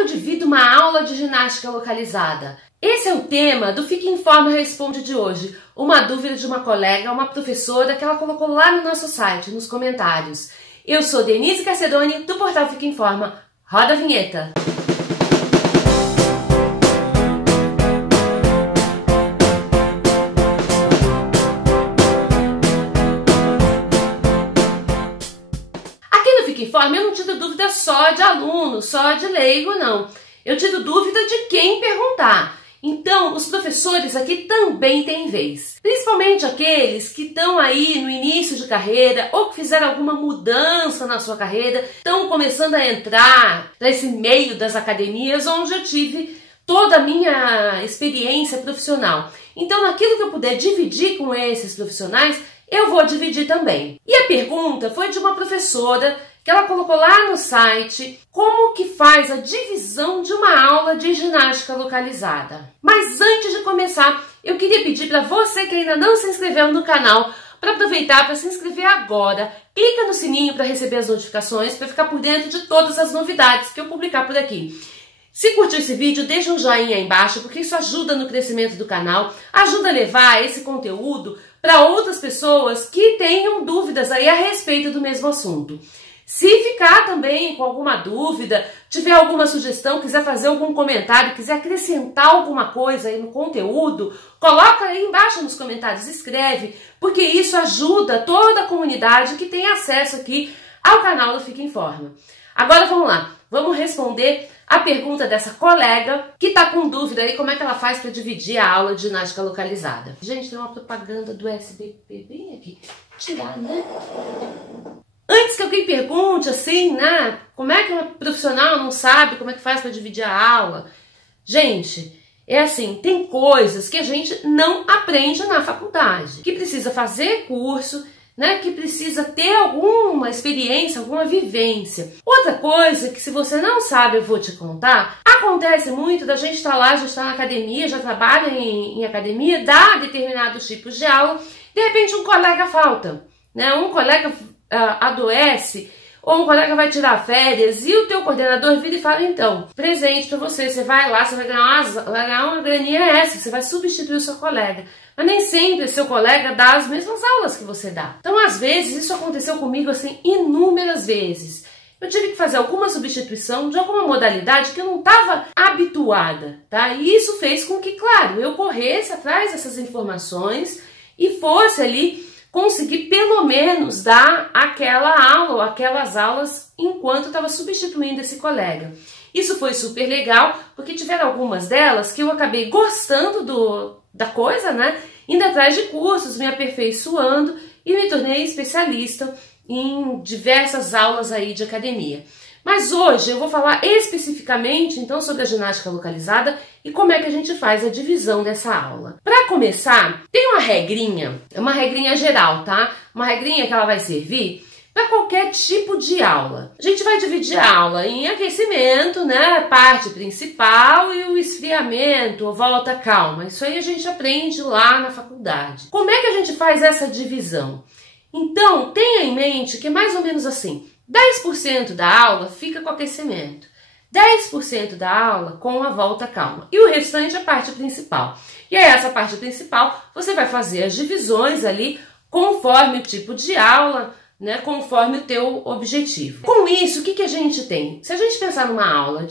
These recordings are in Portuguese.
eu divido uma aula de ginástica localizada? Esse é o tema do Fique em Forma Responde de hoje. Uma dúvida de uma colega, uma professora, que ela colocou lá no nosso site, nos comentários. Eu sou Denise Cacedoni, do portal Fique em Forma. Roda a vinheta! Fique em Forma, eu não tiro dúvida só de aluno, só de leigo, não. Eu tiro dúvida de quem perguntar. Então, os professores aqui também têm vez. Principalmente aqueles que estão aí no início de carreira ou que fizeram alguma mudança na sua carreira, estão começando a entrar nesse meio das academias onde eu tive toda a minha experiência profissional. Então, naquilo que eu puder dividir com esses profissionais, eu vou dividir também. E a pergunta foi de uma professora que ela colocou lá no site como que faz a divisão de uma aula de ginástica localizada. Mas antes de começar, eu queria pedir para você que ainda não se inscreveu no canal, para aproveitar para se inscrever agora. Clica no sininho para receber as notificações, para ficar por dentro de todas as novidades que eu publicar por aqui. Se curtiu esse vídeo, deixa um joinha aí embaixo, porque isso ajuda no crescimento do canal, ajuda a levar esse conteúdo para outras pessoas que tenham dúvidas aí a respeito do mesmo assunto. Se ficar também com alguma dúvida, tiver alguma sugestão, quiser fazer algum comentário, quiser acrescentar alguma coisa aí no conteúdo, coloca aí embaixo nos comentários, escreve, porque isso ajuda toda a comunidade que tem acesso aqui ao canal do Fique em Forma. Agora vamos lá, vamos responder a pergunta dessa colega que está com dúvida aí como é que ela faz para dividir a aula de ginástica localizada. Gente, tem uma propaganda do SBT bem aqui. Tirar, né? Antes que alguém pergunte assim, né? Como é que um profissional não sabe como é que faz para dividir a aula? Gente, é assim, tem coisas que a gente não aprende na faculdade, que precisa fazer curso, né, que precisa ter alguma experiência, alguma vivência. Outra coisa que se você não sabe eu vou te contar, acontece muito da gente estar lá, já está na academia, já trabalha em academia, dá determinados tipos de aula, de repente um colega falta, né, um colega adoece, ou um colega vai tirar férias e o teu coordenador vira e fala, então, presente para você, você vai lá, você vai ganhar uma graninha essa, você vai substituir o seu colega. Mas nem sempre seu colega dá as mesmas aulas que você dá. Então, às vezes, isso aconteceu comigo assim inúmeras vezes. Eu tive que fazer alguma substituição de alguma modalidade que eu não estava habituada, tá? E isso fez com que, claro, eu corresse atrás dessas informações e fosse ali conseguir pelo menos dar aquela aula ou aquelas aulas enquanto estava substituindo esse colega. Isso foi super legal, porque tiveram algumas delas que eu acabei gostando da coisa, né? Indo atrás de cursos, me aperfeiçoando e me tornei especialista em diversas aulas aí de academia. Mas hoje eu vou falar especificamente então sobre a ginástica localizada e como é que a gente faz a divisão dessa aula. Para começar, tem uma regrinha geral, tá? Uma regrinha que ela vai servir para qualquer tipo de aula. A gente vai dividir a aula em aquecimento, né, parte principal e o esfriamento, ou volta calma. Isso aí a gente aprende lá na faculdade. Como é que a gente faz essa divisão? Então, tenha em mente que é mais ou menos assim, 10% da aula fica com aquecimento, 10% da aula com a volta calma e o restante a parte principal. E aí essa parte principal você vai fazer as divisões ali conforme o tipo de aula, né, conforme o teu objetivo. Com isso, o que a gente tem? Se a gente pensar numa aula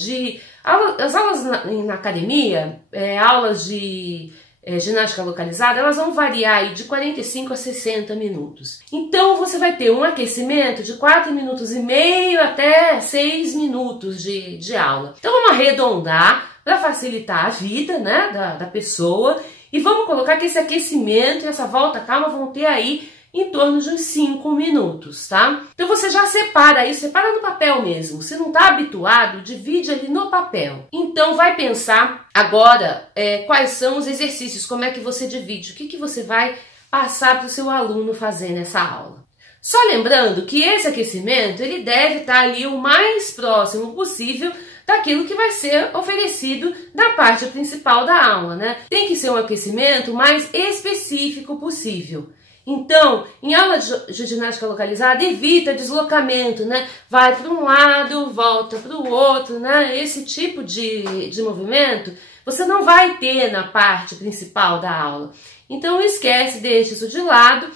as aulas na academia, aulas de ginástica localizada, elas vão variar aí de 45 a 60 minutos. Então você vai ter um aquecimento de 4 minutos e meio até 6 minutos de aula. Então vamos arredondar para facilitar a vida, né, da pessoa e vamos colocar que esse aquecimento e essa volta calma vão ter aí em torno de uns 5 minutos, tá? Então você já separa isso, separa no papel mesmo. Se não está habituado, divide ali no papel. Então vai pensar agora quais são os exercícios, como é que você divide, o que você vai passar para o seu aluno fazer nessa aula. Só lembrando que esse aquecimento ele deve estar ali o mais próximo possível daquilo que vai ser oferecido na parte principal da aula, né? Tem que ser um aquecimento mais específico possível. Então, em aula de ginástica localizada, evita deslocamento, né? Vai para um lado, volta para o outro, né? Esse tipo de movimento você não vai ter na parte principal da aula. Então, esquece, deixa isso de lado,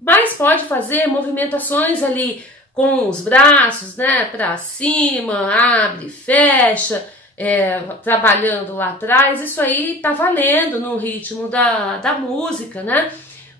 mas pode fazer movimentações ali com os braços, né? Para cima, abre, fecha, trabalhando lá atrás. Isso aí tá valendo no ritmo da música, né?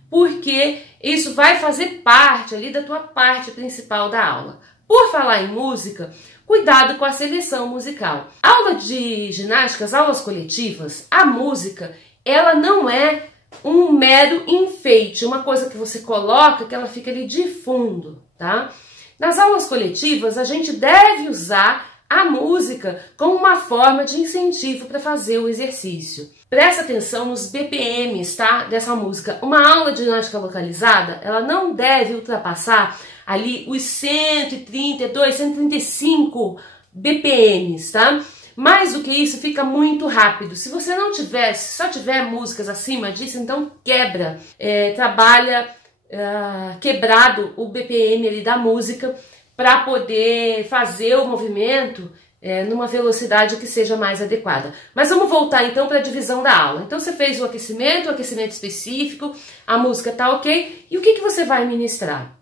Porque isso vai fazer parte ali da tua parte principal da aula. Por falar em música, cuidado com a seleção musical. Aula de ginástica, as aulas coletivas, a música, ela não é um mero enfeite, uma coisa que você coloca que ela fica ali de fundo, tá? Nas aulas coletivas, a gente deve usar a música como uma forma de incentivo para fazer o exercício. Presta atenção nos BPMs, tá? Dessa música. Uma aula de ginástica localizada, ela não deve ultrapassar ali os 132, 135 BPMs, tá? Mais do que isso, fica muito rápido. Se você não tiver, se só tiver músicas acima disso, então quebra, trabalha quebrado o BPM ali da música para poder fazer o movimento numa velocidade que seja mais adequada. Mas vamos voltar então para a divisão da aula. Então você fez o aquecimento específico, a música tá ok, e o que você vai ministrar?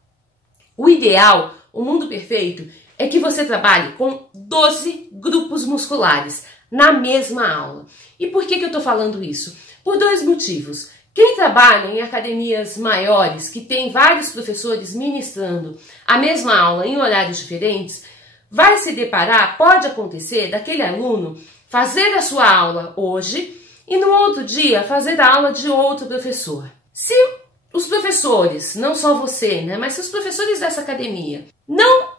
O ideal, o mundo perfeito, é que você trabalhe com 12 grupos musculares na mesma aula. E por que eu estou falando isso? Por dois motivos. Quem trabalha em academias maiores, que tem vários professores ministrando a mesma aula em horários diferentes, vai se deparar, pode acontecer, daquele aluno fazer a sua aula hoje e no outro dia fazer a aula de outro professor. Se os professores, não só você, né, mas se os professores dessa academia não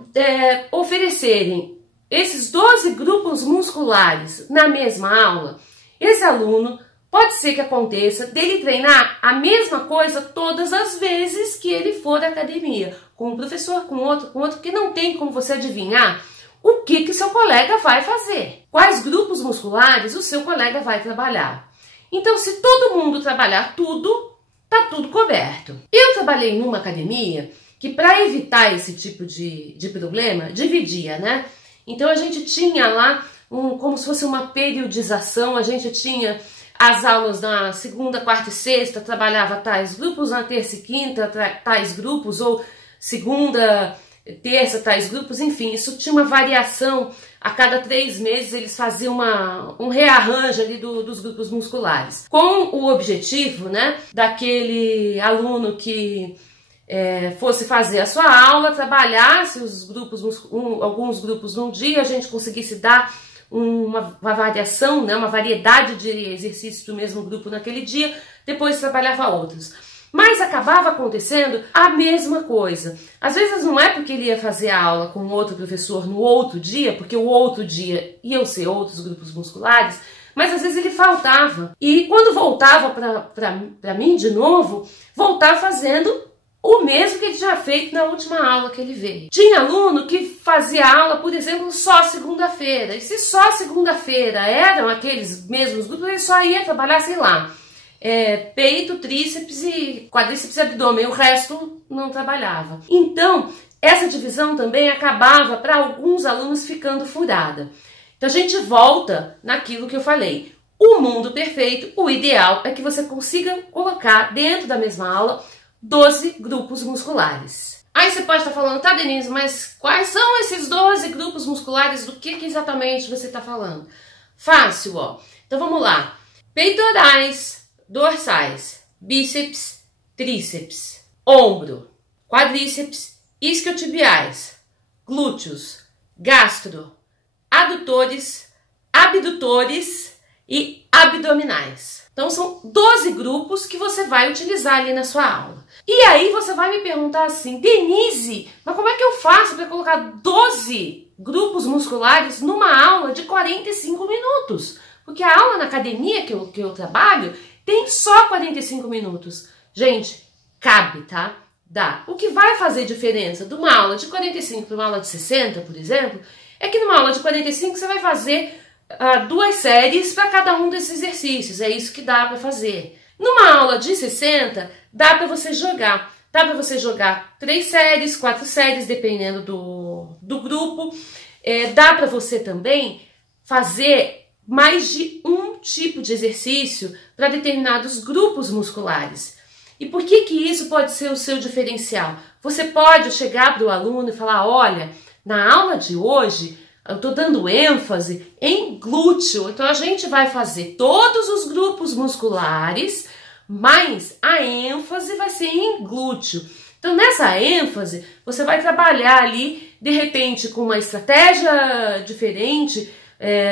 oferecerem esses 12 grupos musculares na mesma aula, esse aluno pode ser que aconteça dele treinar a mesma coisa todas as vezes que ele for à academia, com um professor, com outro, porque não tem como você adivinhar o que seu colega vai fazer, quais grupos musculares o seu colega vai trabalhar. Então, se todo mundo trabalhar tudo, tá tudo coberto. Eu trabalhei numa academia que, para evitar esse tipo de problema, dividia, né? Então, a gente tinha lá como se fosse uma periodização, a gente tinha as aulas na segunda, quarta e sexta, trabalhava tais grupos, na terça e quinta, tais grupos, ou segunda, terça, tais grupos, enfim, isso tinha uma variação. A cada 3 meses eles faziam um rearranjo ali dos grupos musculares, com o objetivo, né, daquele aluno que fosse fazer a sua aula, trabalhasse os grupos, alguns grupos num dia, a gente conseguisse dar uma variação, né, uma variedade de exercícios do mesmo grupo naquele dia, depois trabalhava outros. Mas acabava acontecendo a mesma coisa. Às vezes não é porque ele ia fazer a aula com outro professor no outro dia, porque o outro dia iam ser outros grupos musculares, mas às vezes ele faltava. E quando voltava para mim de novo, voltava fazendo o mesmo que ele tinha feito na última aula que ele veio. Tinha aluno que fazia aula, por exemplo, só segunda-feira. E se só segunda-feira eram aqueles mesmos grupos, ele só ia trabalhar, sei lá, peito, tríceps e quadríceps e abdômen. O resto não trabalhava. Então, essa divisão também acabava para alguns alunos ficando furada. Então, a gente volta naquilo que eu falei. O mundo perfeito, o ideal é que você consiga colocar dentro da mesma aula 12 grupos musculares. Aí você pode estar falando, tá, Denise, mas quais são esses 12 grupos musculares? Do que exatamente você está falando? Fácil, ó. Então vamos lá. Peitorais, dorsais, bíceps, tríceps, ombro, quadríceps, isquiotibiais, glúteos, gastro, adutores, abdutores e abdominais. Então são 12 grupos que você vai utilizar ali na sua aula. E aí você vai me perguntar assim, Denise, mas como é que eu faço para colocar 12 grupos musculares numa aula de 45 minutos? Porque a aula na academia que eu trabalho tem só 45 minutos. Gente, cabe, tá? Dá. O que vai fazer diferença de uma aula de 45 para uma aula de 60, por exemplo, é que numa aula de 45 você vai fazer 2 séries para cada um desses exercícios. É isso que dá para fazer. Numa aula de 60, dá para você jogar. Dá para você jogar 3 séries, 4 séries, dependendo do grupo. Dá para você também fazer mais de um tipo de exercício para determinados grupos musculares. E por que isso pode ser o seu diferencial? Você pode chegar para o aluno e falar, olha, na aula de hoje eu estou dando ênfase em glúteo, então a gente vai fazer todos os grupos musculares, mas a ênfase vai ser em glúteo. Então nessa ênfase você vai trabalhar ali, de repente com uma estratégia diferente.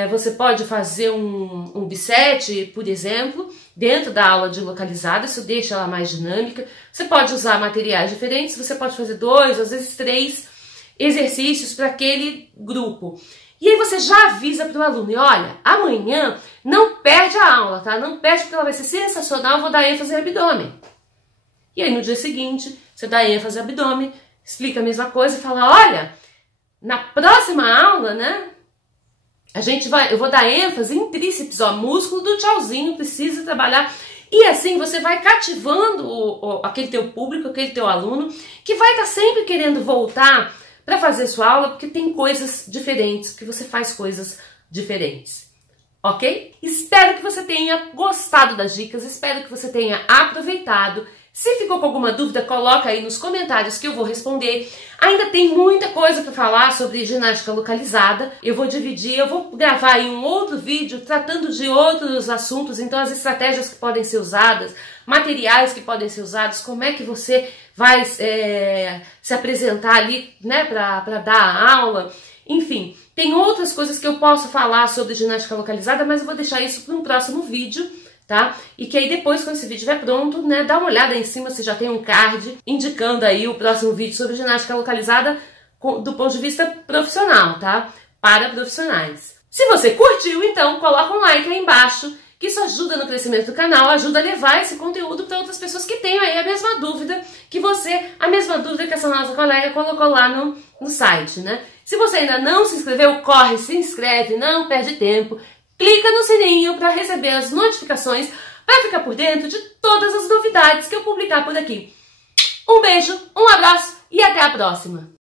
Você pode fazer um biset, por exemplo, dentro da aula de localizada, isso deixa ela mais dinâmica. Você pode usar materiais diferentes, você pode fazer 2, às vezes 3 exercícios para aquele grupo. E aí você já avisa para o aluno, e olha, amanhã não perde a aula, tá? Não perde porque ela vai ser sensacional, eu vou dar ênfase em abdômen. E aí no dia seguinte, você dá ênfase em abdômen, explica a mesma coisa e fala, olha, na próxima aula, né? Eu vou dar ênfase em tríceps, ó, músculo do tchauzinho, precisa trabalhar. E assim você vai cativando aquele teu público, aquele teu aluno, que vai estar sempre querendo voltar para fazer sua aula, porque tem coisas diferentes, porque você faz coisas diferentes. Ok? Espero que você tenha gostado das dicas, espero que você tenha aproveitado. Se ficou com alguma dúvida, coloca aí nos comentários que eu vou responder. Ainda tem muita coisa para falar sobre ginástica localizada. Eu vou dividir, eu vou gravar aí um outro vídeo tratando de outros assuntos, então as estratégias que podem ser usadas, materiais que podem ser usados, como é que você vai se apresentar ali, né, para dar a aula. Enfim, tem outras coisas que eu posso falar sobre ginástica localizada, mas eu vou deixar isso para um próximo vídeo. Tá? E que aí depois, quando esse vídeo estiver pronto, né, dá uma olhada aí em cima, você já tem um card indicando aí o próximo vídeo sobre ginástica localizada do ponto de vista profissional, tá? Para profissionais. Se você curtiu, então coloca um like aí embaixo, que isso ajuda no crescimento do canal, ajuda a levar esse conteúdo para outras pessoas que tenham aí a mesma dúvida que você, a mesma dúvida que essa nossa colega colocou lá no site, né? Se você ainda não se inscreveu, corre, se inscreve, não perde tempo. Clica no sininho para receber as notificações, para ficar por dentro de todas as novidades que eu publicar por aqui. Um beijo, um abraço e até a próxima!